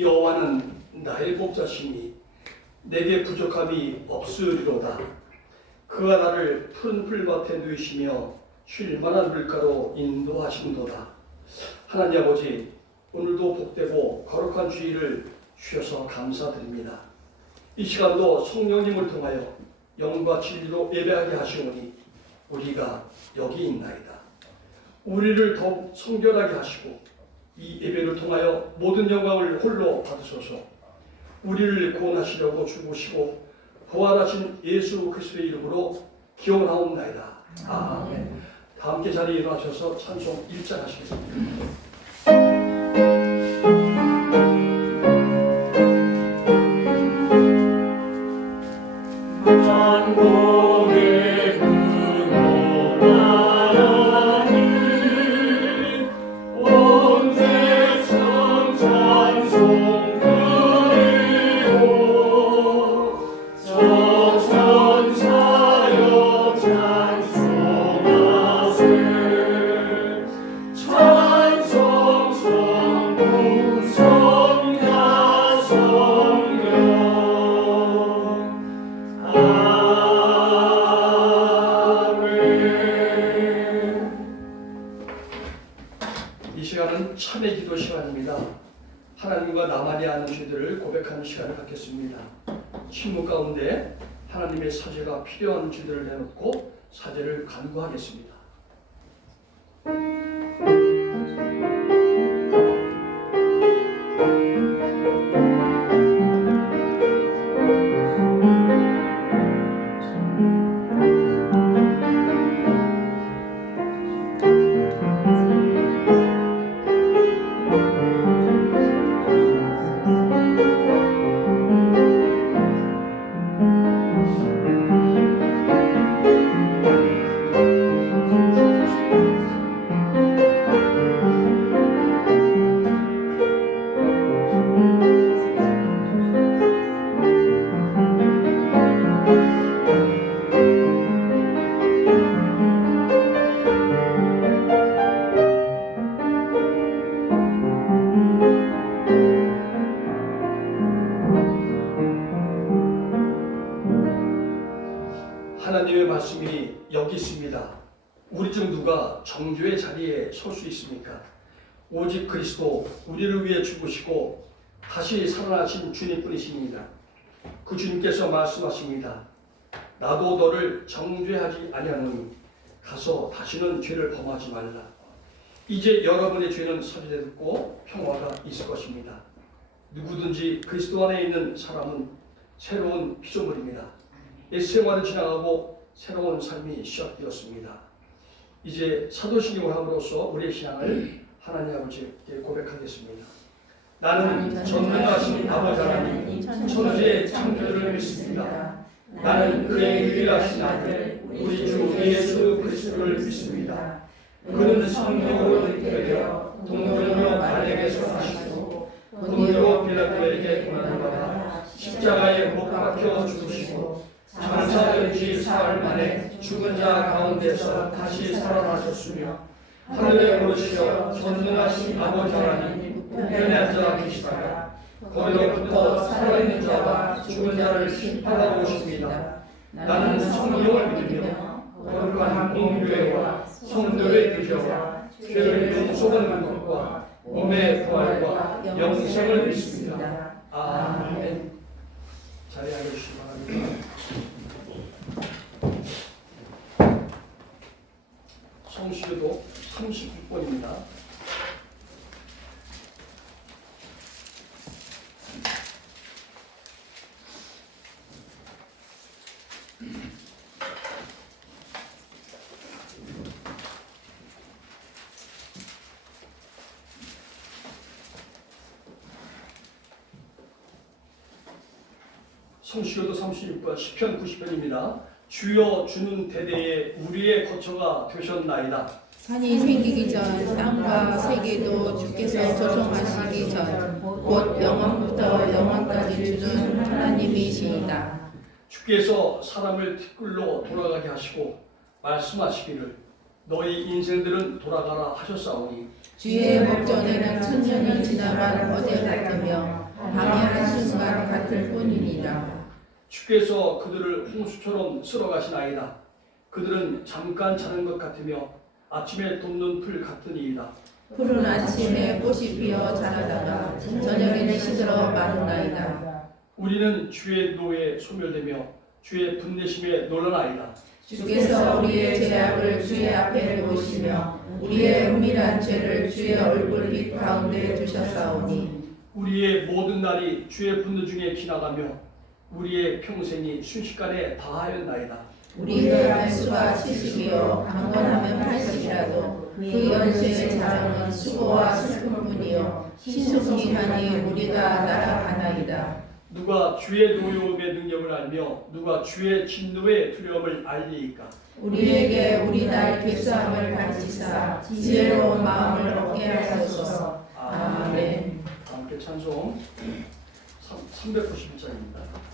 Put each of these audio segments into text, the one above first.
여호와는 나의 목자시니 내게 부족함이 없으리로다. 그가 나를 푸른 풀밭에 누이시며 쉴 만한 물가로 인도하신도다. 하나님 아버지, 오늘도 복되고 거룩한 주일을 주셔서 감사드립니다. 이 시간도 성령님을 통하여 영과 진리로 예배하게 하시오니 우리가 여기 있나이다. 우리를 더욱 성결하게 하시고 이 예배를 통하여 모든 영광을 홀로 받으소서. 우리를 구원하시려고 죽으시고 부활하신 예수 그리스도의 이름으로 기원하옵나이다. 아멘. 다 함께 자리에 일어나셔서 찬송 1장 하시겠습니다. 참회 기도 시간입니다. 하나님과 나만이 아는 죄들을 고백하는 시간을 갖겠습니다. 침묵 가운데 하나님의 사죄가 필요한 죄들을 내놓고 사죄를 간구하겠습니다. 하나님의 말씀이 여기 있습니다. 우리 중 누가 정죄의 자리에 설 수 있습니까? 오직 그리스도 우리를 위해 죽으시고 다시 살아나신 주님뿐이십니다. 그 주님께서 말씀하십니다. 나도 너를 정죄하지 아니하노니 가서 다시는 죄를 범하지 말라. 이제 여러분의 죄는 사죄되고 평화가 있을 것입니다. 누구든지 그리스도 안에 있는 사람은 새로운 피조물입니다. 옛 생활을 지나가고 새로운 삶이 시작되었습니다. 이제 사도신경을 함으로써 우리의 신앙을 하나님 아버지께 고백하겠습니다. 나는 전능하신 아버지 하나님 천지의 창조주를 믿습니다. 나는 그의 유일하신 아들 우리 주 예수 그리스도를 믿습니다. 그는 성령으로 잉태되어 동정녀 마리아에게서 나시고 본디오 빌라도에게 고난받아 십자가에 못 박혀 죽으시고 장사된 지 사흘 만에 죽은 자 가운데서 다시 살아나셨으며 하늘에 오르시어 전능하신 아버지 하나님 우편에 앉아 계시다가 거기로부터 살아있는 자와 죽은 자를 심판하러 오십니다. 나는 성령을 믿으며 거룩한 공교회와 성도의 교제와 죄를 용서받는 것과 몸의 부활과 영생을 믿습니다. 아멘. 자리에 앉으시기 바랍니다. 성시교도 36번입니다. 성시교도 36번 시편 90편입니다. 주여 주는 대대에 우리의 거처가 되셨나이다. 산이 생기기 전 땅과 세계도 주께서 조성하시기 전 곧 영원부터 영원까지 주는 하나님이시이다. 주께서 사람을 티끌로 돌아가게 하시고 말씀하시기를 너희 인생들은 돌아가라 하셨사오니 주의 목전에는 천년이 지나간 어제 같으며 주께서 그들을 홍수처럼 쓸어가시나이다. 그들은 잠깐 자는 것 같으며 아침에 돋는 풀 같으니이다. 푸른 아침에 꽃이 피어 자라다가 저녁에는 시들어 마르나이다. 우리는 주의 노에 소멸되며 주의 분내심에 놀라나이다. 주께서 우리의 죄악을 주의 앞에 놓으시며 우리의 은밀한 죄를 주의 얼굴빛 가운데 두셨사오니 우리의 모든 날이 주의 분노 중에 지나가며 우리의 평생이 순식간에 다하였나이다. 우리의 날수가 70이요 강건하면 80이라도 그 연수의 자랑은 수고와 슬픔뿐이요 신속히 하니 우리가 날아가나이다. 누가 주의 노여움의 능력을 알며 누가 주의 진노의 두려움을 알리이까. 우리에게 우리 날 죄사함을 가르치사 지혜로운 마음을 얻게 하소서. 아멘. 함께 찬송 391장입니다.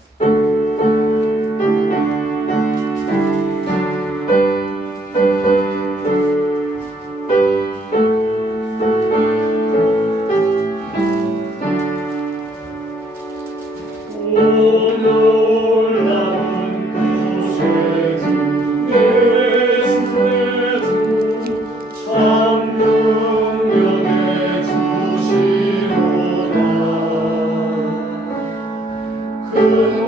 그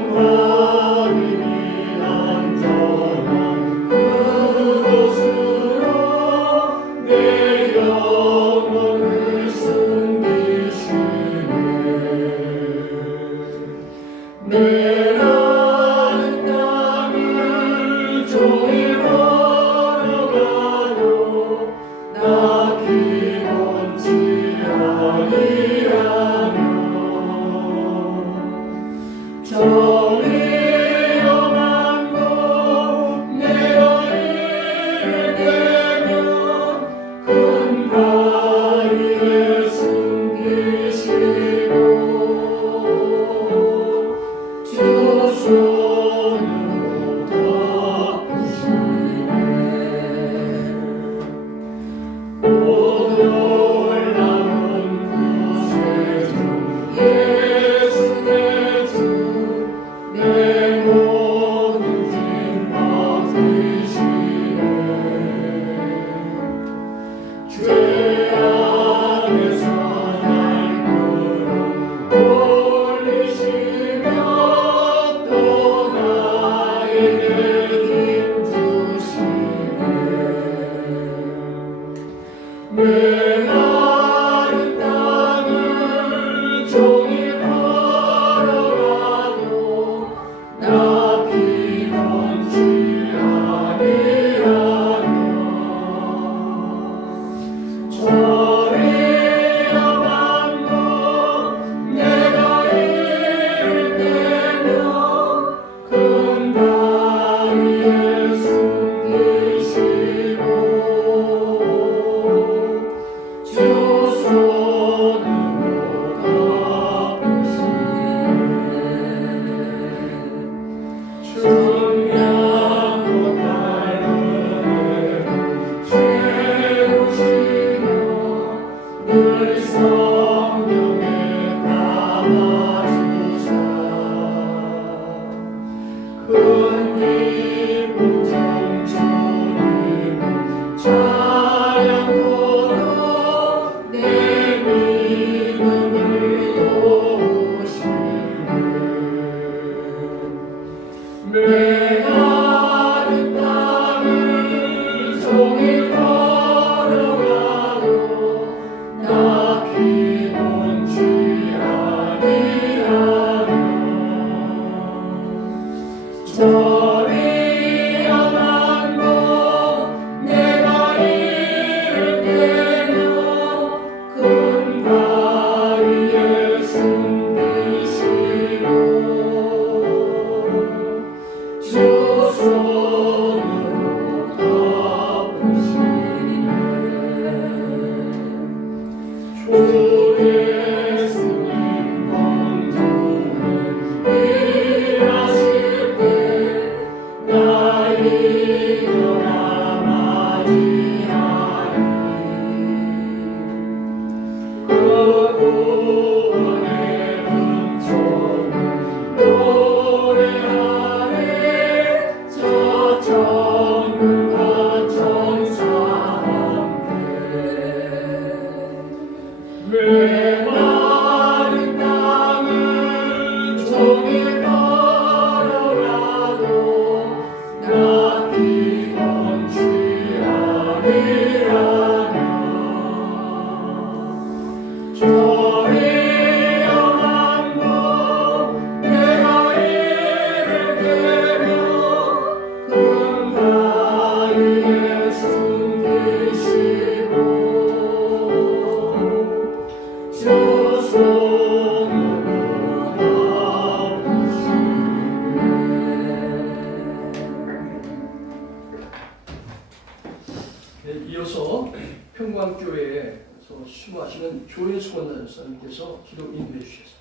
목사님께서 기도 인도해 주셔서.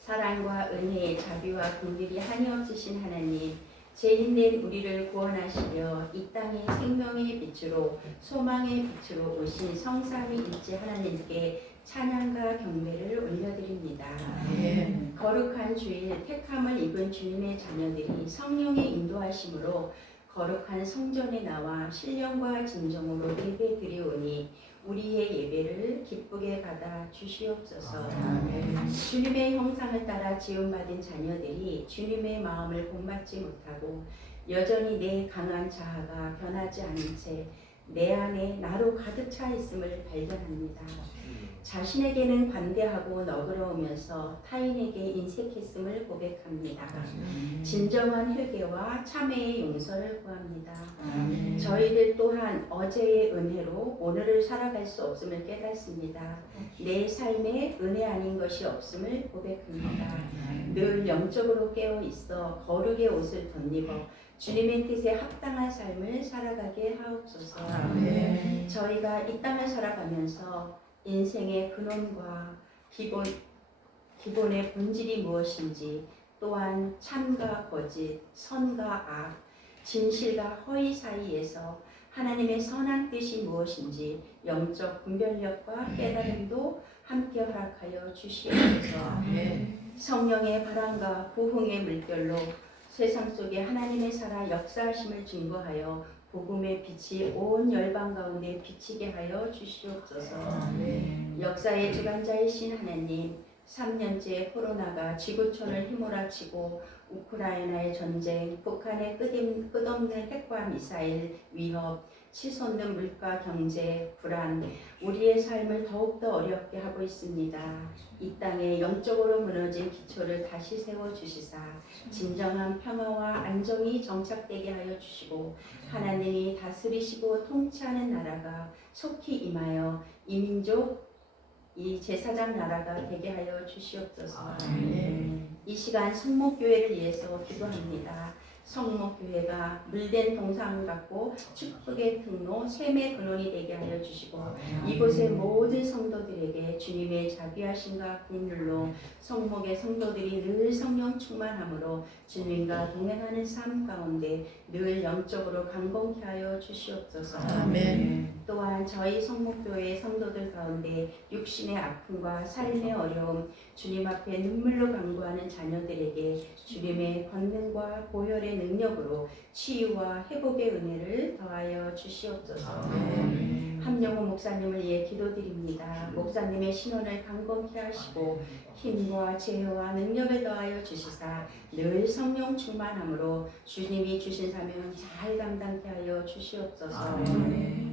사랑과 은혜의 자비와 긍휼이 한이 없으신 하나님, 죄인된 우리를 구원하시려 이 땅에 생명의 빛으로 소망의 빛으로 오신 성삼위일체 하나님께 찬양과 경배를 올려드립니다. 아멘. 거룩한 주일 택함을 입은 주님의 자녀들이 성령의 인도하심으로 거룩한 성전에 나와 신령과 진정으로 예배 드리오니 우리의 예배를 기쁘게 받아 주시옵소서. 아멘. 주님의 형상을 따라 지음받은 자녀들이 주님의 마음을 본받지 못하고 여전히 내 강한 자아가 변하지 않은 채 내 안에 나로 가득 차 있음을 발견합니다. 자신에게는 관대하고 너그러우면서 타인에게 인색했음을 고백합니다. 진정한 회개와 참회의 용서를 구합니다. 아멘. 저희들 또한 어제의 은혜로 오늘을 살아갈 수 없음을 깨닫습니다. 내 삶에 은혜 아닌 것이 없음을 고백합니다. 늘 영적으로 깨어 있어 거룩의 옷을 덧입어 주님의 뜻에 합당한 삶을 살아가게 하옵소서. 아멘. 저희가 이 땅을 살아가면서 인생의 근원과 기본의 본질이 무엇인지, 또한 참과 거짓, 선과 악, 진실과 허위 사이에서 하나님의 선한 뜻이 무엇인지 영적 분별력과 깨달음도 함께 허락하여 주시옵소서. 아멘. 성령의 바람과 부흥의 물결로 세상 속에 하나님의 살아 역사하심을 증거하여 복음의 빛이 온 열방 가운데 비치게 하여 주시옵소서. 아멘. 역사의 주관자이신 하나님, 3년째 코로나가 지구촌을 휘몰아치고 우크라이나의 전쟁, 북한의 끝없는 핵과 미사일 위협, 치솟는 물가 경제, 불안, 우리의 삶을 더욱더 어렵게 하고 있습니다. 이 땅에 영적으로 무너진 기초를 다시 세워주시사 진정한 평화와 안정이 정착되게 하여 주시고 하나님이 다스리시고 통치하는 나라가 속히 임하여 이민족 이 제사장 나라가 되게 하여 주시옵소서. 아멘. 이 시간 성목교회를 위해서 기도합니다. 성목교회가 물된 동상 같고 축복의 통로, 샘의 근원이 되게 하여 주시고 이곳의 모든 성도들에게 주님의 자비하심과 긍휼로 성목의 성도들이 늘 성령 충만함으로 주님과 동행하는 삶 가운데 늘 영적으로 강건케 하여 주시옵소서. 아멘. 또한 저희 성목교회 성도들 가운데 육신의 아픔과 삶의 어려움, 주님 앞에 눈물로 간구하는 자녀들에게 주님의 권능과 보혈의 능력으로 치유와 회복의 은혜를 더하여 주시옵소서. 아멘. 함영호 목사님을 위해 기도드립니다. 목사님의 신원을 강건케 하시고 힘과 지혜와 능력을 더하여 주시사 늘 성령 충만함으로 주님이 주신 사명 잘 감당케 하여 주시옵소서. 아멘.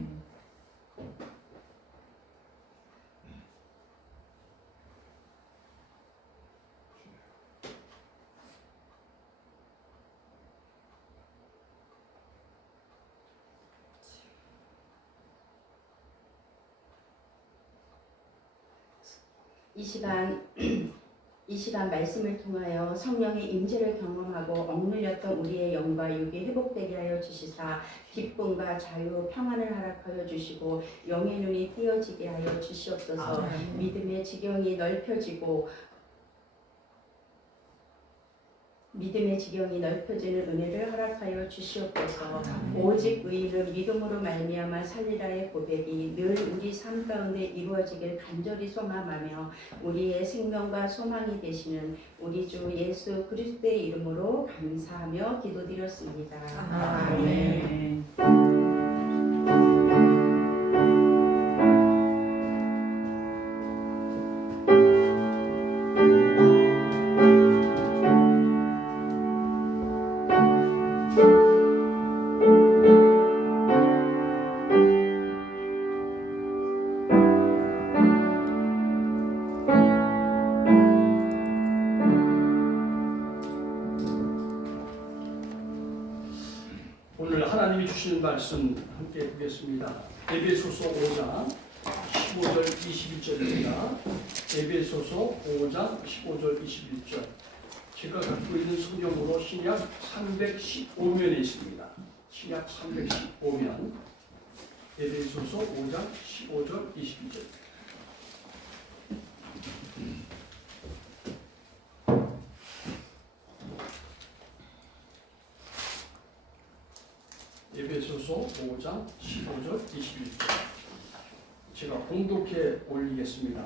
이 시간 말씀을 통하여 성령의 임재를 경험하고 억눌렸던 우리의 영과 육이 회복되게 하여 주시사 기쁨과 자유, 평안을 허락하여 주시고 영의 눈이 띄어지게 하여 주시옵소서. 아멘. 믿음의 지경이 넓혀지고 믿음의 지경이 넓혀지는 은혜를 허락하여 주시옵소서. 오직 의인은 믿음으로 말미암아 살리라의 고백이 늘 우리 삶 가운데 이루어지길 간절히 소망하며 우리의 생명과 소망이 되시는 우리 주 예수 그리스도의 이름으로 감사하며 기도드렸습니다. 아멘. 오늘 하나님이 주시는 말씀 함께 보겠습니다. 에베소서 5장 15절 21절입니다. 에베소서 5장 15절 21절. 제가 갖고 있는 성경으로 신약 315면에 있습니다. 신약 315면 에베소서 5장 15절 21절. 에베소서 5장 15절 21절 제가 봉독해 올리겠습니다.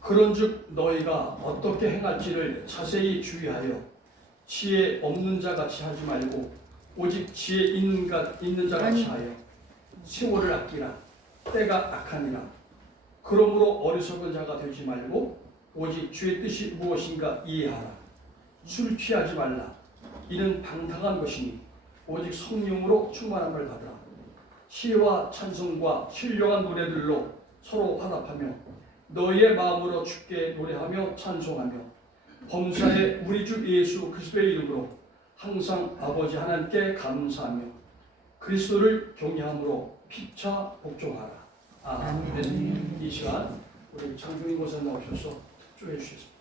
그런즉 너희가 어떻게 행할지를 자세히 주의하여 지혜 없는 자 같이 하지 말고 오직 지혜 있는 자 같이 하여 세월을 아끼라. 때가 악하니라. 그러므로 어리석은 자가 되지 말고 오직 주의 뜻이 무엇인가 이해하라. 술 취하지 말라. 이는 방탕한 것이니 오직 성령으로 충만함을 받으라. 시와 찬송과 신령한 노래들로 서로 화답하며 너희의 마음으로 주께 노래하며 찬송하며 범사의 우리 주 예수 그리스도의 이름으로 항상 아버지 하나님께 감사하며 그리스도를 경외함으로 피차 복종하라. 아멘. 이 시간 우리 장경희 목사 나오셔서 특조해 주시겠습니다.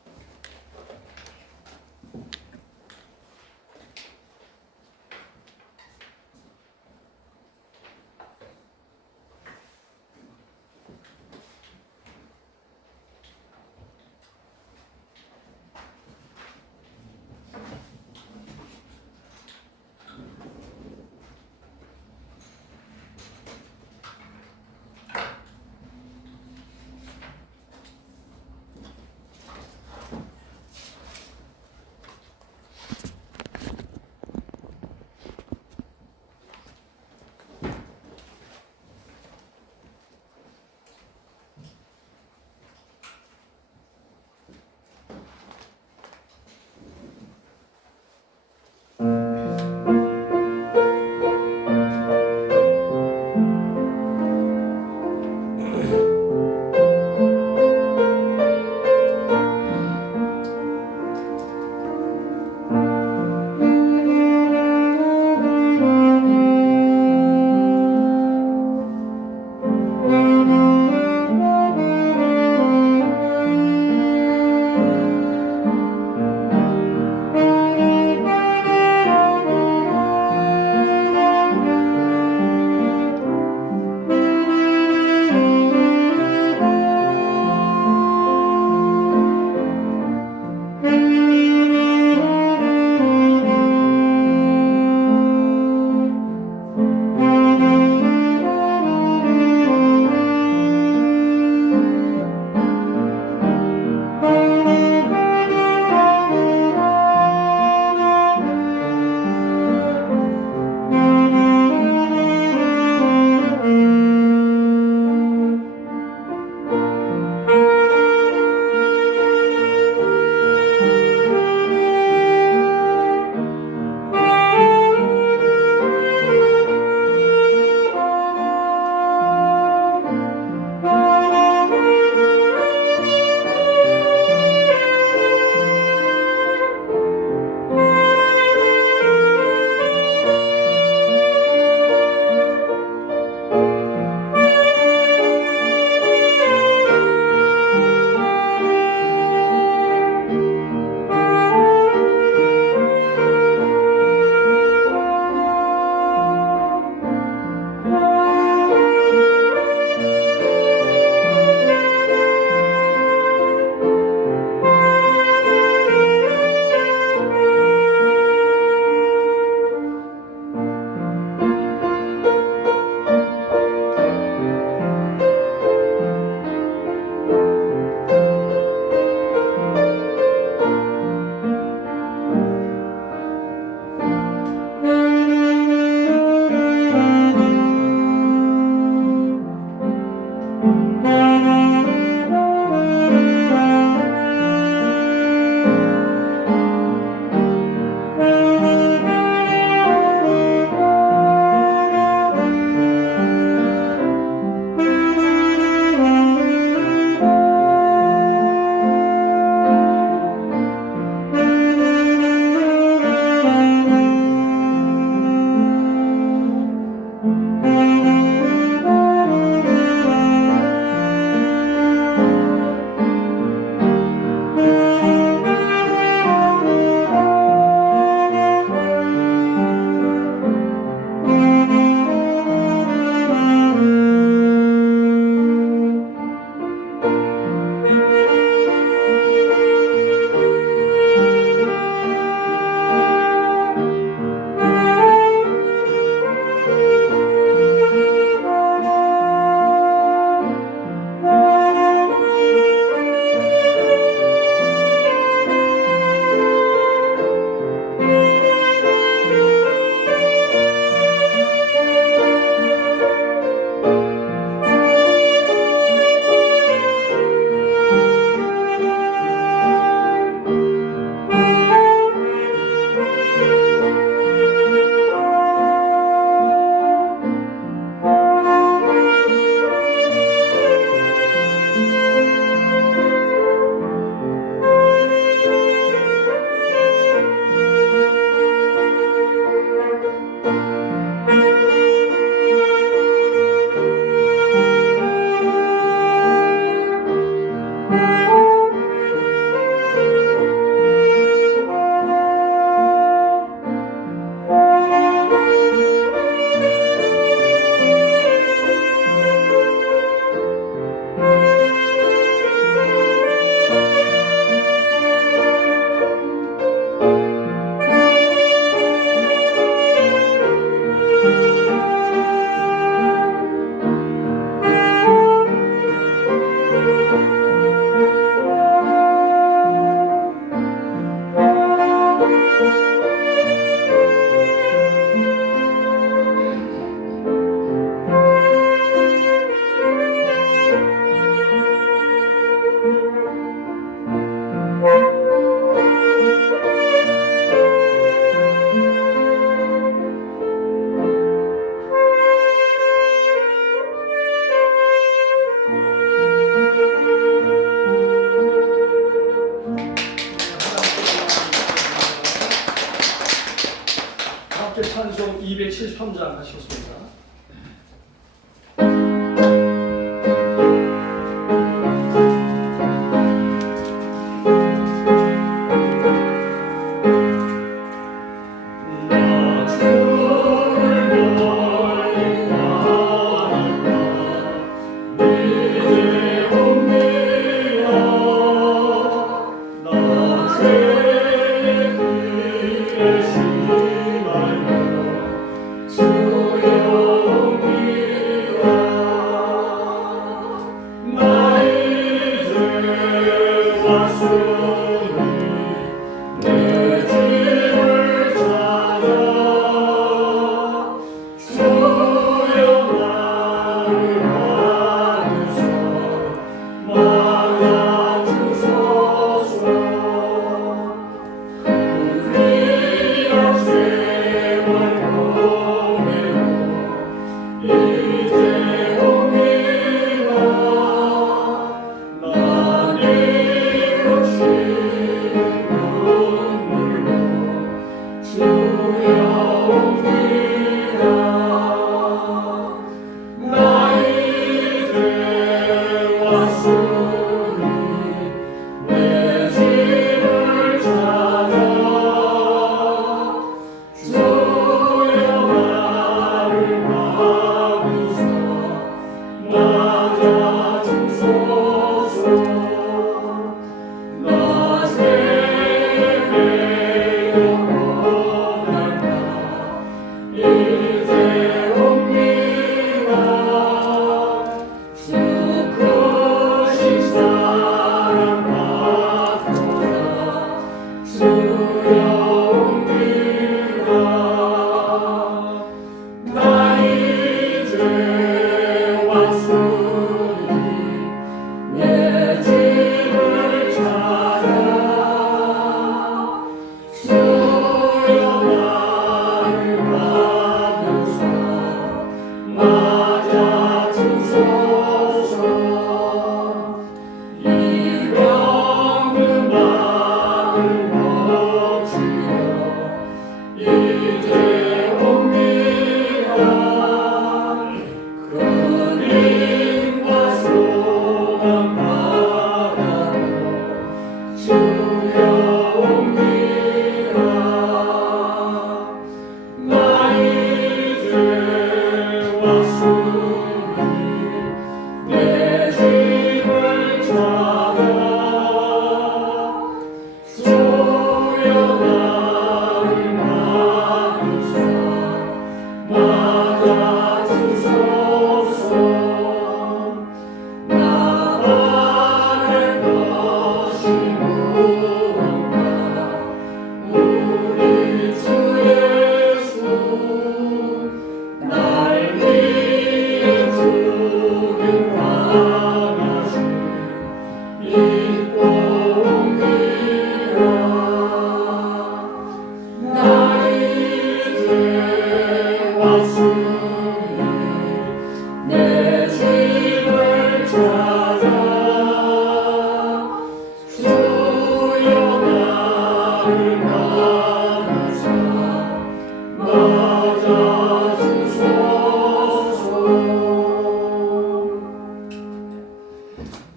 73장 하시겠습니다.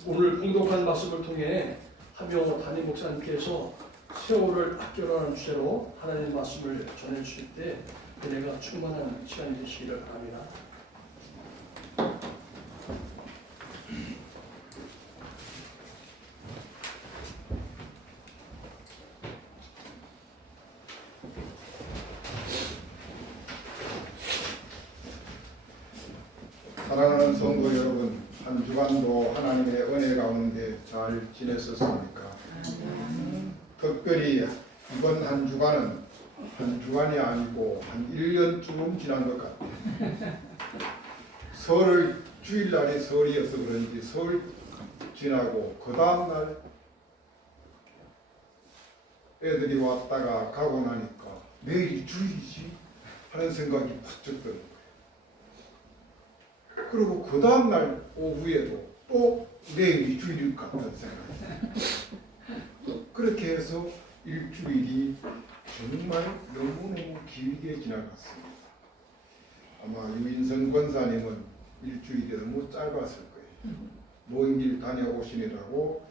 오늘 공독한 말씀을 통해 하명호 담임 목사님께서 세월을 아껴라는 주제로 하나님의 말씀을 전해주실 때 은혜가 충만한 시간이 되시기를 바랍니다. 사랑하는 성도 여러분, 한 주간도 하나님의 은혜 가운데 잘 지냈었습니까? 특별히 이번 한 주간은 한 주간이 아니고 한 1년쯤 지난 것 같아요. 설 주일날이 설이어서 그런지 설 지나고 그 다음날 애들이 왔다가 가고 나니까 내일이 주일이지 하는 생각이 부쩍 들어요. 그리고 그 다음날 오후에도 또 내일이 주일일 것 같은 생각이 그렇게 해서 일주일이 정말 너무너무 길게 지나갔습니다. 아마 유인성 권사님은 일주일이 너무 짧았을 거예요. 먼 길 다녀오시느라고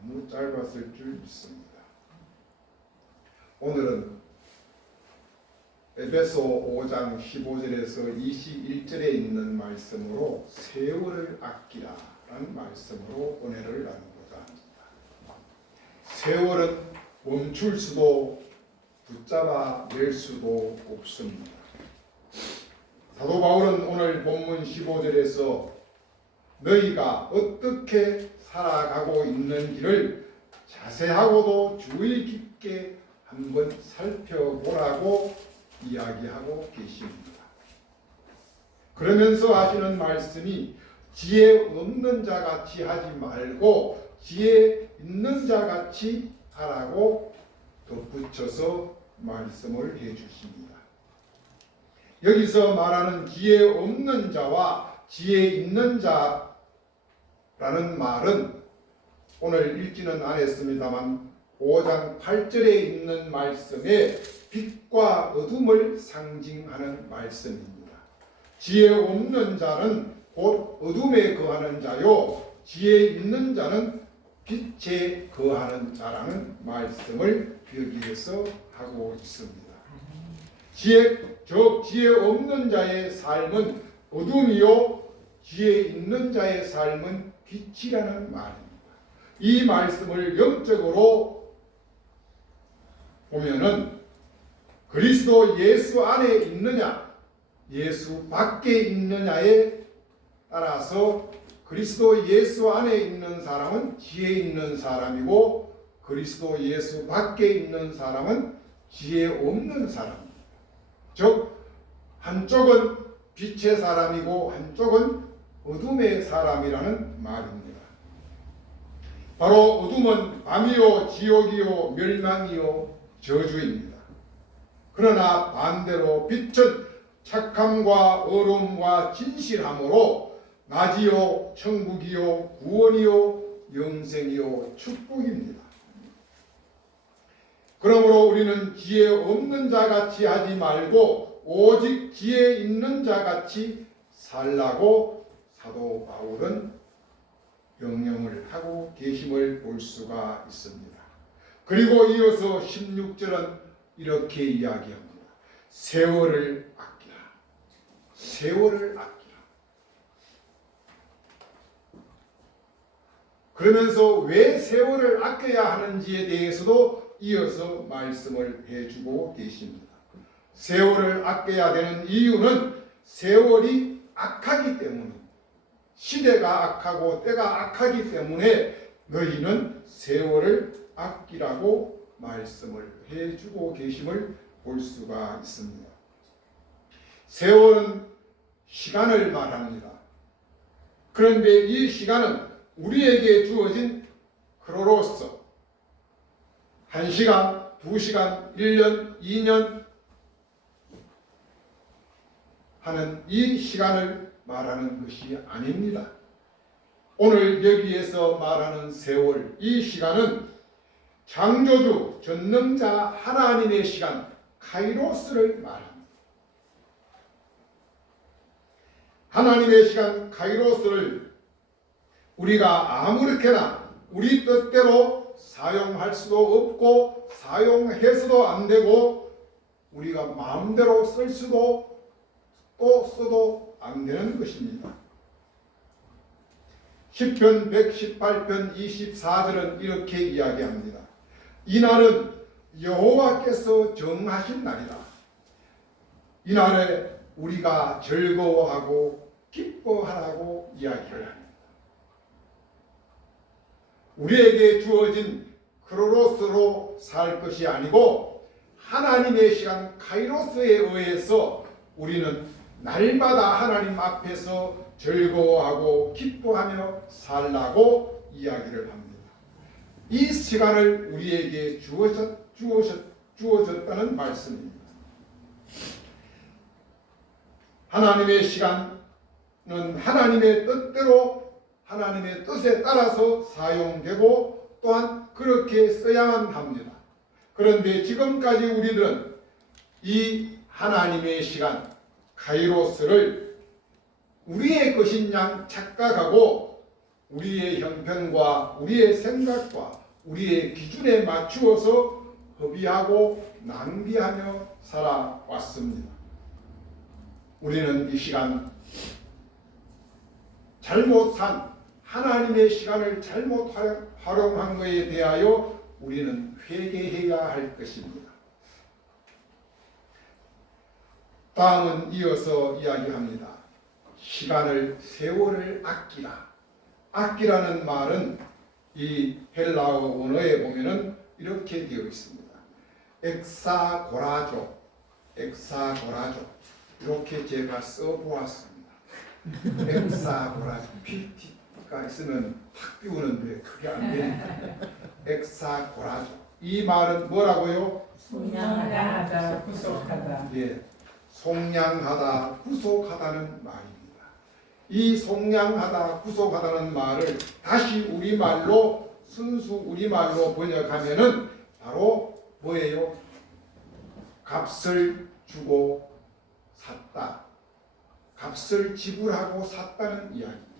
너무 짧았을 줄 믿습니다. 오늘은 에베소 5장 15절에서 21절에 있는 말씀으로 세월을 아끼라 라는 말씀으로 은혜를 나누고자 합니다. 세월은 멈출 수도 붙잡아 낼 수도 없습니다. 사도 바울은 오늘 본문 15절에서 너희가 어떻게 살아가고 있는지를 자세하고도 주의 깊게 한번 살펴보라고 이야기하고 계십니다. 그러면서 하시는 말씀이 지혜 없는 자 같이 하지 말고 지혜 있는 자 같이 하라고 덧붙여서 말씀을 해주십니다. 여기서 말하는 지혜 없는 자와 지혜 있는 자라는 말은 오늘 읽지는 않았습니다만 5장 8절에 있는 말씀에 빛과 어둠을 상징하는 말씀입니다. 지혜 없는 자는 곧 어둠에 거하는 자요 지혜 있는 자는 빛에 거하는 자라는 말씀을 여기에서 하고 있습니다. 지혜 없는 자의 삶은 어둠이요 지혜 있는 자의 삶은 빛이라는 말입니다. 이 말씀을 영적으로 보면은 그리스도 예수 안에 있느냐 예수 밖에 있느냐에 따라서 그리스도 예수 안에 있는 사람은 지혜 있는 사람이고 그리스도 예수 밖에 있는 사람은 지혜 없는 사람입니다. 즉 한쪽은 빛의 사람이고 한쪽은 어둠의 사람이라는 말입니다. 바로 어둠은 밤이요 지옥이요 멸망이요 저주입니다. 그러나 반대로 빛은 착함과 어려움과 진실함으로 낮이요 천국이요 구원이요 영생이요 축복입니다. 그러므로 우리는 지혜 없는 자 같이 하지 말고 오직 지혜 있는 자 같이 살라고 사도 바울은 명령을 하고 계심을 볼 수가 있습니다. 그리고 이어서 16절은 이렇게 이야기합니다. 세월을 아끼라. 세월을 아끼라. 그러면서 왜 세월을 아껴야 하는지에 대해서도 이어서 말씀을 해주고 계십니다. 세월을 아껴야 되는 이유는 세월이 악하기 때문입니다. 시대가 악하고 때가 악하기 때문에 너희는 세월을 아끼라고 말씀을 해주고 계심을 볼 수가 있습니다. 세월은 시간을 말합니다. 그런데 이 시간은 우리에게 주어진 크로노스 1시간, 2시간, 1년, 2년 하는 이 시간을 말하는 것이 아닙니다. 오늘 여기에서 말하는 세월, 이 시간은 창조주, 전능자 하나님의 시간, 카이로스를 말합니다. 하나님의 시간, 카이로스를 우리가 아무렇게나 우리 뜻대로 사용할 수도 없고 사용해서도 안 되고 우리가 마음대로 쓸 수도 또 써도 안 되는 것입니다. 시편 118편 24절은 이렇게 이야기합니다. 이날은 여호와께서 정하신 날이다. 이날에 우리가 즐거워하고 기뻐하라고 이야기를 합니다. 우리에게 주어진 크로노스로 살 것이 아니고 하나님의 시간 카이로스에 의해서 우리는 날마다 하나님 앞에서 즐거워하고 기뻐하며 살라고 이야기를 합니다. 이 시간을 우리에게 주어졌다는 말씀입니다. 하나님의 시간은 하나님의 뜻대로 하나님의 뜻에 따라서 사용되고 또한 그렇게 써야만 합니다. 그런데 지금까지 우리들은 이 하나님의 시간 카이로스를 우리의 것인 양 착각하고 우리의 형편과 우리의 생각과 우리의 기준에 맞추어서 허비하고 낭비하며 살아왔습니다. 우리는 이 시간 잘못 산 하나님의 시간을 잘못 활용한 것에 대하여 우리는 회개해야 할 것입니다. 다음은 이어서 이야기합니다. 시간을, 세월을 아끼라. 아끼라는 말은 이 헬라어 원어에 보면은 이렇게 되어 있습니다. 엑사고라조, 엑사고라조. 이렇게 제가 써보았습니다. 엑사고라조. PT가 있으면 탁 비우는데 그게 안 되니까. 엑사고라조. 이 말은 뭐라고요? 속량하다, 구속하다. 예, 속량하다, 구속하다는 말입니다. 이 속량하다, 구속하다는 말을 다시 우리말로 순수 우리말로 번역하면은 바로 뭐예요? 값을 주고 샀다. 값을 지불하고 샀다는 이야기입니다.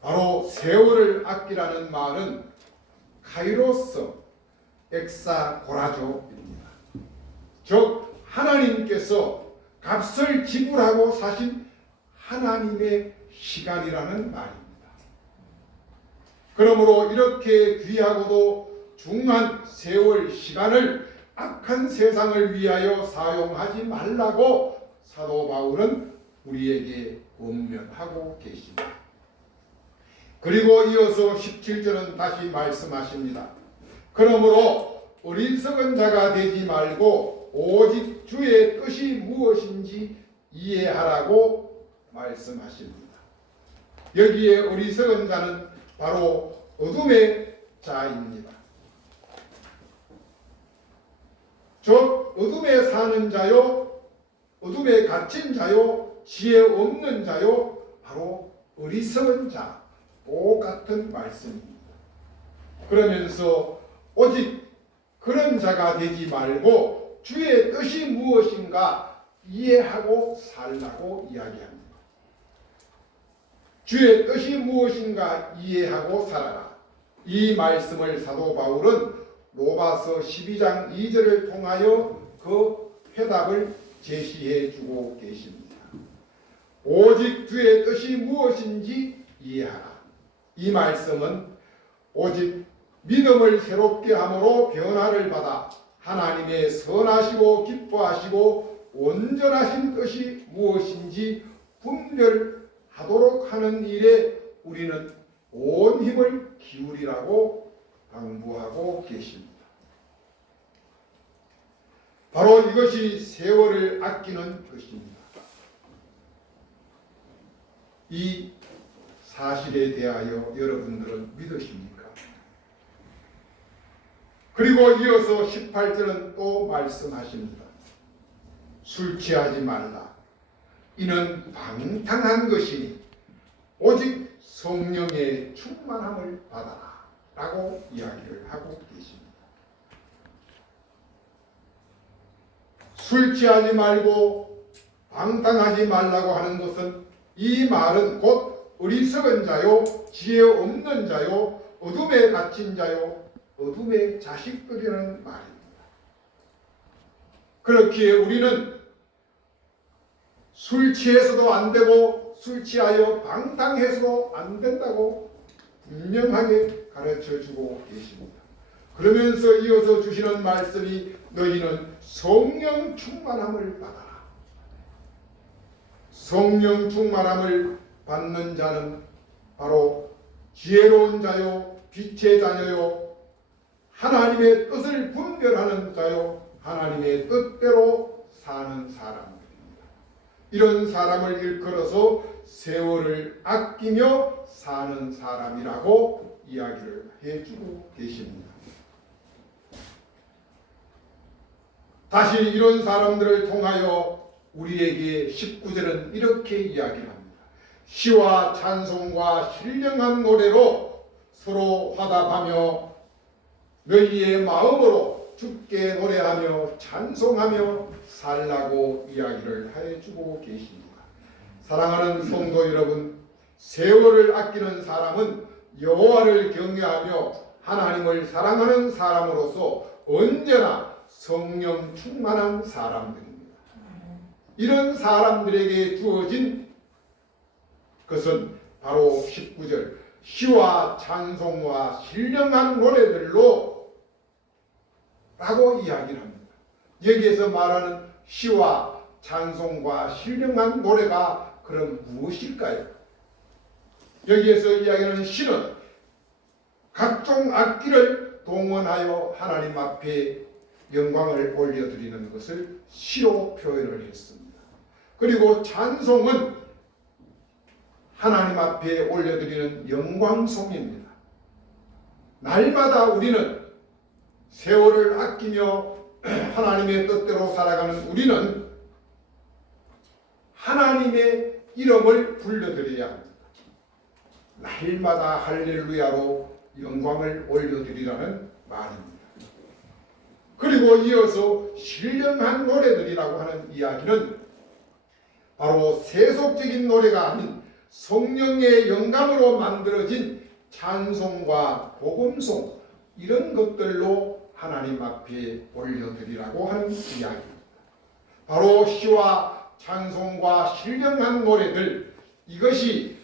바로 세월을 아끼라는 말은 카이로스 엑사고라조입니다. 즉 하나님께서 값을 지불하고 사신 하나님의 시간이라는 말입니다. 그러므로 이렇게 귀하고도 중한 세월 시간을 악한 세상을 위하여 사용하지 말라고 사도 바울은 우리에게 권면하고 계십니다. 그리고 이어서 17절은 다시 말씀하십니다. 그러므로 어리석은 자가 되지 말고 오직 주의 뜻이 무엇인지 이해하라고 말씀하십니다. 여기에 어리석은 자는 바로 어둠의 자입니다. 즉 어둠에 사는 자요, 어둠에 갇힌 자요, 지혜 없는 자요, 바로 어리석은 자, 똑같은 말씀입니다. 그러면서 오직 그런 자가 되지 말고 주의 뜻이 무엇인가 이해하고 살라고 이야기합니다. 주의 뜻이 무엇인가 이해하고 살아라. 이 말씀을 사도 바울은 로마서 12장 2절을 통하여 그 해답을 제시해 주고 계십니다. 오직 주의 뜻이 무엇인지 이해하라. 이 말씀은 오직 믿음을 새롭게 함으로 변화를 받아 하나님의 선하시고 기뻐하시고 온전하신 뜻이 무엇인지 분별하도록 하는 일에 우리는 온 힘을 기울이라고 당부하고 계십니다. 바로 이것이 세월을 아끼는 것입니다. 이 사실에 대하여 여러분들은 믿으십니까? 그리고 이어서 18절은 또 말씀하십니다. 술 취하지 말라. 이는 방탕한 것이니 오직 성령의 충만함을 받아라. 라고 이야기를 하고 계십니다. 술 취하지 말고 방탕하지 말라고 하는 것은 이 말은 곧 어리석은 자요, 지혜 없는 자요, 어둠에 갇힌 자요, 어둠의 자식들이라는 말입니다. 그렇기에 우리는 술 취해서도 안 되고 술 취하여 방탕해서도 안 된다고 분명하게 가르쳐주고 계십니다. 그러면서 이어서 주시는 말씀이 너희는 성령 충만함을 받아라. 성령 충만함을 받는 자는 바로 지혜로운 자요, 빛의 자녀요, 하나님의 뜻을 분별하는 자요, 하나님의 뜻대로 사는 사람들입니다. 이런 사람을 일컬어서 세월을 아끼며 사는 사람이라고 이야기를 해주고 계십니다. 다시 이런 사람들을 통하여 우리에게 19절은 이렇게 이야기를 합니다. 시와 찬송과 신령한 노래로 서로 화답하며 너희의 마음으로 주께 노래하며 찬송하며 살라고 이야기를 해주고 계십니다. 사랑하는 성도 여러분, 세월을 아끼는 사람은 여호와를 경외하며 하나님을 사랑하는 사람으로서 언제나 성령 충만한 사람들입니다. 이런 사람들에게 주어진 것은 바로 19절 시와 찬송과 신령한 노래들로 라고 이야기를 합니다. 여기에서 말하는 시와 찬송과 신령한 노래가 그럼 무엇일까요? 여기에서 이야기하는 시는 각종 악기를 동원하여 하나님 앞에 영광을 올려드리는 것을 시로 표현을 했습니다. 그리고 찬송은 하나님 앞에 올려드리는 영광송입니다. 날마다 우리는 세월을 아끼며 하나님의 뜻대로 살아가는 우리는 하나님의 이름을 불러드려야 합니다. 날마다 할렐루야로 영광을 올려드리라는 말입니다. 그리고 이어서 신령한 노래들이라고 하는 이야기는 바로 세속적인 노래가 아닌 성령의 영감으로 만들어진 찬송과 복음송 이런 것들로 하나님 앞에 올려드리라고 하는 이야기입니다. 바로 시와 찬송과 신령한 노래들 이것이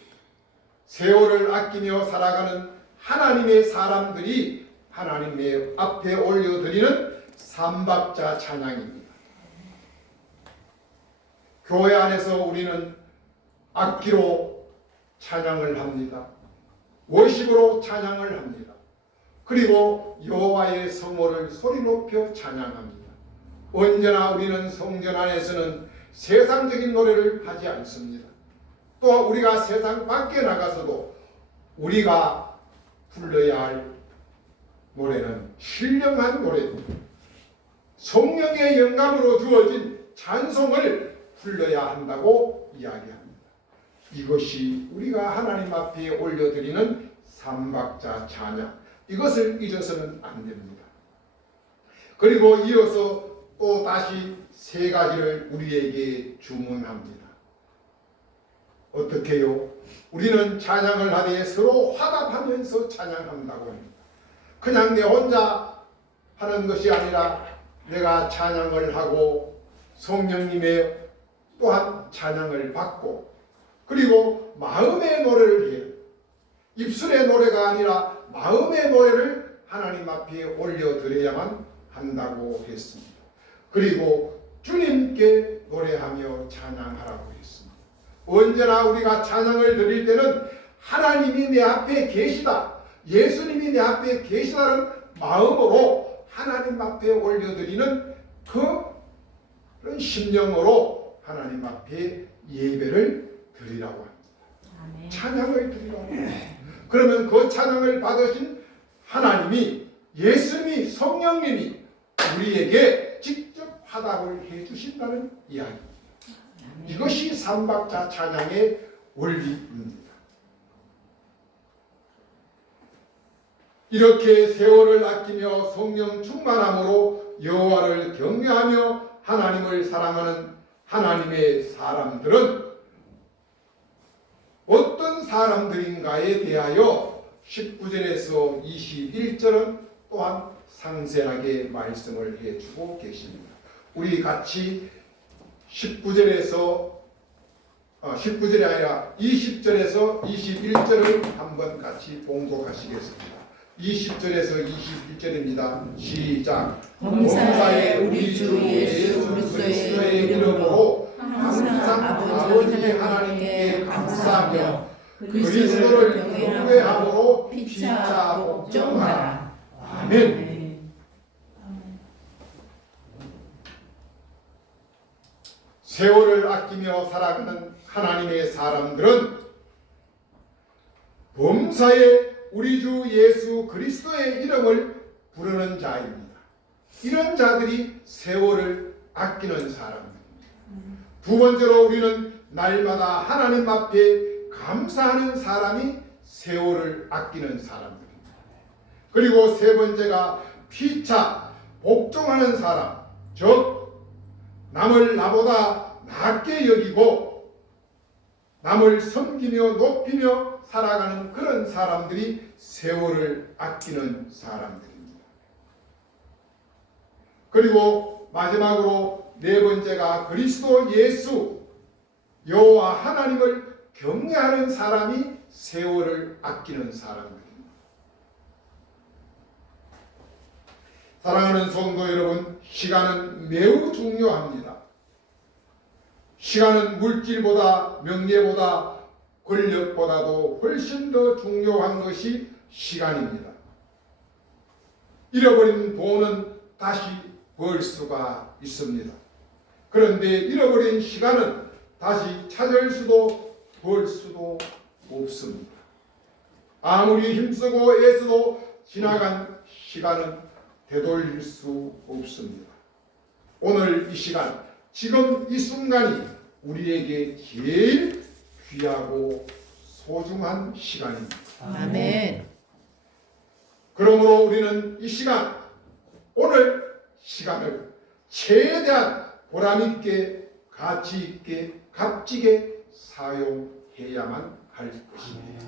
세월을 아끼며 살아가는 하나님의 사람들이 하나님의 앞에 올려드리는 삼박자 찬양입니다. 교회 안에서 우리는 악기로 찬양을 합니다. 워십으로 찬양을 합니다. 그리고 여호와의 성호를 소리 높여 찬양합니다. 언제나 우리는 성전 안에서는 세상적인 노래를 하지 않습니다. 또 우리가 세상 밖에 나가서도 우리가 불러야 할 노래는 신령한 노래입니다. 성령의 영감으로 주어진 찬송을 불러야 한다고 이야기합니다. 이것이 우리가 하나님 앞에 올려드리는 삼박자 찬양, 이것을 잊어서는 안 됩니다. 그리고 이어서 또 다시 세 가지를 우리에게 주문합니다. 어떻게요? 우리는 찬양을 하되 서로 화답하면서 찬양한다고 합니다. 그냥 내 혼자 하는 것이 아니라 내가 찬양을 하고 성령님의 또한 찬양을 받고 그리고 마음의 노래를 해요. 입술의 노래가 아니라 마음의 노래를 하나님 앞에 올려드려야만 한다고 했습니다. 그리고 주님께 노래하며 찬양하라고 했습니다. 언제나 우리가 찬양을 드릴 때는 하나님이 내 앞에 계시다, 예수님이 내 앞에 계시다는 마음으로 하나님 앞에 올려드리는 그런 심령으로 하나님 앞에 예배를 드리라고 합니다. 아멘. 찬양을 드리라고 합니다. 그러면 그 찬양을 받으신 하나님이, 예수님이, 성령님이 우리에게 직접 화답을 해주신다는 이야기입니다. 이것이 삼박자 찬양의 원리입니다. 이렇게 세월을 아끼며 성령 충만함으로 여호와를 경외하며 하나님을 사랑하는 하나님의 사람들은 어떤 사람들인가에 대하여 19절에서 21절은 또한 상세하게 말씀을 해주고 계십니다. 우리 같이 19절이 아니라 20절에서 21절을 한번 같이 봉독하시겠습니다. 20절에서 21절입니다. 시작. 범사에 우리 주 예수 그리스도의 이름으로 항상 아버지 하나님께 감사하며 그리스도를 경외함으로 피차 복종하라. 아멘. 세월을 아끼며 살아가는 하나님의 사람들은 범사에 우리 주 예수 그리스도의 이름을 부르는 자입니다. 이런 자들이 세월을 아끼는 사람입니다. 두 번째로 우리는 날마다 하나님 앞에 감사하는 사람이 세월을 아끼는 사람들입니다. 그리고 세 번째가 피차 복종하는 사람, 즉 남을 나보다 낮게 여기고 남을 섬기며 높이며 살아가는 그런 사람들이 세월을 아끼는 사람들입니다. 그리고 마지막으로 네 번째가 그리스도 예수 여호와 하나님을 경외하는 사람이 세월을 아끼는 사람들입니다. 사랑하는 성도 여러분, 시간은 매우 중요합니다. 시간은 물질보다 명예보다 권력보다도 훨씬 더 중요한 것이 시간입니다. 잃어버린 돈은 다시 벌 수가 있습니다. 그런데 잃어버린 시간은 다시 찾을 수도 벌 수도 없습니다. 아무리 힘쓰고 애써도 지나간 시간은 되돌릴 수 없습니다. 오늘 이 시간, 지금 이 순간이 우리에게 제일 귀하고 소중한 시간입니다. 아멘. 그러므로 우리는 이 시간, 오늘 시간을 최대한 보람있게, 가치있게, 값지게 사용해야만 할 것입니다.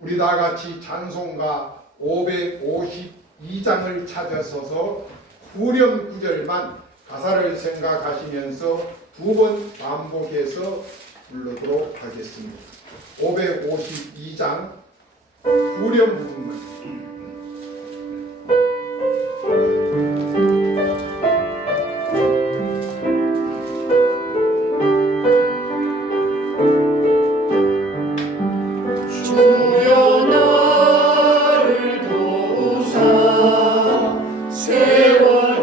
우리 다 같이 찬송가 552장을 찾아서서 후렴 구절만 가사를 생각하시면서 두 번 반복해서 부르도록 하겠습니다. 552장 후렴 부분만. 주여 나를 도우사 세월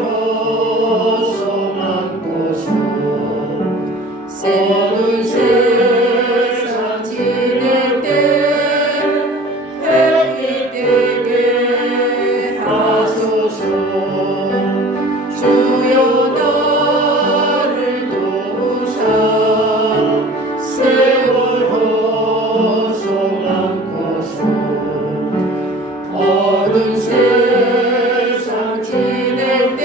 허송한 곳으로 어느 세상 지낼 때 햇빛 되게 하소서. 주여 나를 도우사 세월 허송한 곳으로 어느 세상 지낼 때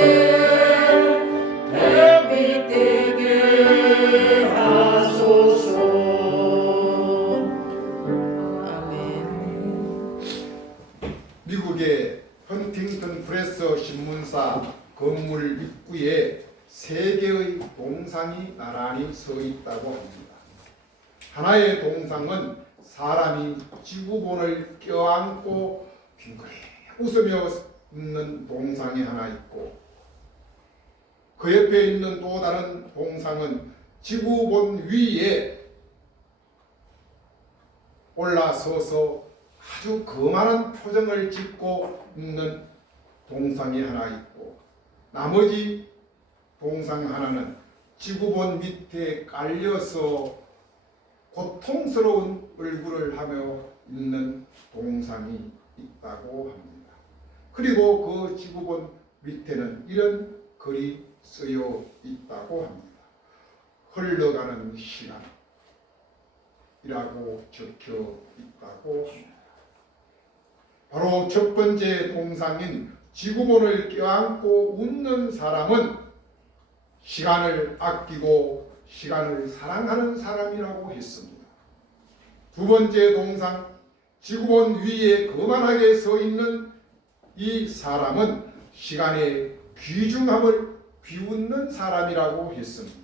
햇빛 되게 하소서. 아멘. 미국의 헌팅턴 프레스 신문사 건물 입구에 세 개의 동상이 나란히 서 있다고 합니다. 하나의 동상은 사람이 지구본을 껴안고 빙그레 웃으며 있는 동상이 하나 있고, 그 옆에 있는 또 다른 동상은 지구본 위에 올라서서 아주 거만한 표정을 짓고 있는 동상이 하나 있고, 나머지 동상 하나는 지구본 밑에 깔려서 고통스러운 얼굴을 하며 있는 동상이 있다고 합니다. 그리고 그 지구본 밑에는 이런 글이 쓰여 있다고 합니다. 흘러가는 시간이라고 적혀 있다고 합니다. 바로 첫 번째 동상인 지구본을 껴안고 웃는 사람은 시간을 아끼고 시간을 사랑하는 사람이라고 했습니다. 두 번째 동상, 지구본 위에 거만하게 서 있는 이 사람은 시간의 귀중함을 비웃는 사람이라고 했습니다.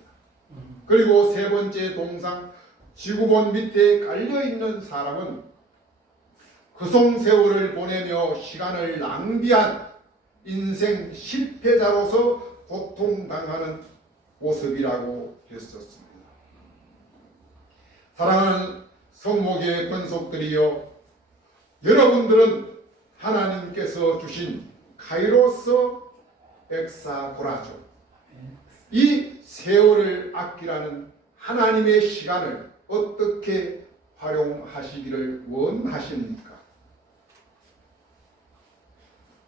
그리고 세 번째 동상, 지구본 밑에 깔려있는 사람은 그송세월을 보내며 시간을 낭비한 인생 실패자로서 고통당하는 모습이라고 했었습니다. 사랑하는 성목의 권속들이여, 여러분들은 하나님께서 주신 카이로스 엑사고라죠, 이 세월을 아끼라는 하나님의 시간을 어떻게 활용하시기를 원하십니까?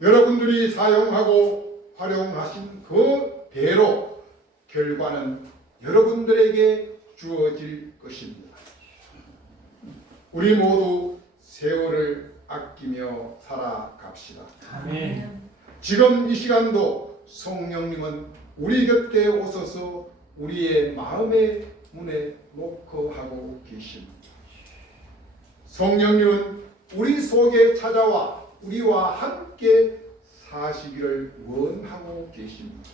여러분들이 사용하고 활용하신 그대로 결과는 여러분들에게 주어질 것입니다. 우리 모두 세월을 아끼며 살아갑시다. 아멘. 지금 이 시간도 성령님은 우리 곁에 오셔서 우리의 마음의 문에 노크하고 계십니다. 성령님은 우리 속에 찾아와 우리와 함께 사시기를 원하고 계십니다.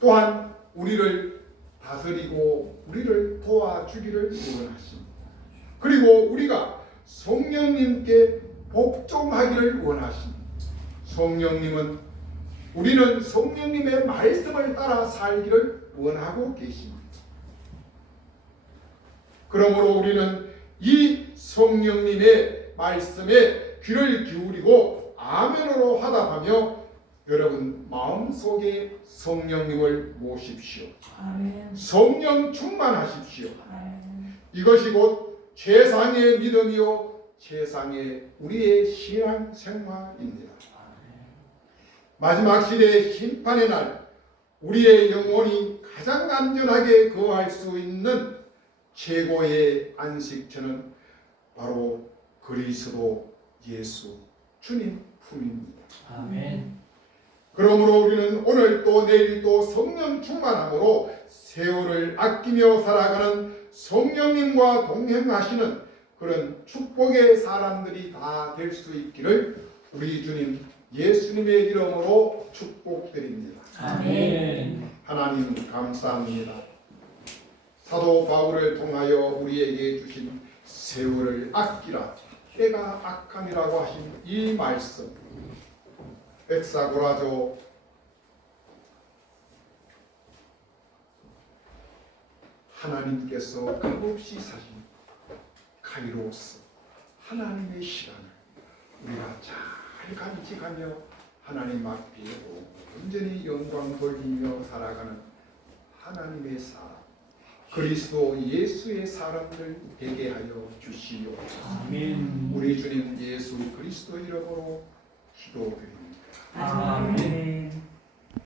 또한 우리를 다스리고 우리를 도와주기를 원하십니다. 그리고 우리가 성령님께 복종하기를 원하십니다. 성령님은 우리는 성령님의 말씀을 따라 살기를 원하고 계십니다. 그러므로 우리는 이 성령님의 말씀에 귀를 기울이고 아멘으로 화답하며 여러분 마음속에 성령님을 모십시오. 아멘. 성령 충만하십시오. 아멘. 이것이 곧 최상의 믿음이요 최상의 우리의 신앙 생활입니다. 마지막 시대의 심판의 날 우리의 영혼이 가장 안전하게 거할 수 있는 최고의 안식처는 바로 그리스도 예수 주님 품입니다. 아멘. 그러므로 우리는 오늘 또 내일 또 성령 충만함으로 세월을 아끼며 살아가는 성령님과 동행하시는 그런 축복의 사람들이 다 될 수 있기를 우리 주님 예수님의 이름으로 축복드립니다. 아멘. 하나님 감사합니다. 사도 바울을 통하여 우리에게 주신 세월을 아끼라 때가 악함이라고 하신 이 말씀 엑사고라조 하나님께서 값없이 사신 카이로스 하나님의 시간을 우리가 잘 간직하며 하나님 앞에 온전히 영광 돌리며 살아가는 하나님의 사람 그리스도 예수의 사람들 되게 하여 주시오. 아멘. 우리 주님 예수 그리스도 이름으로 기도드립니다. 아멘.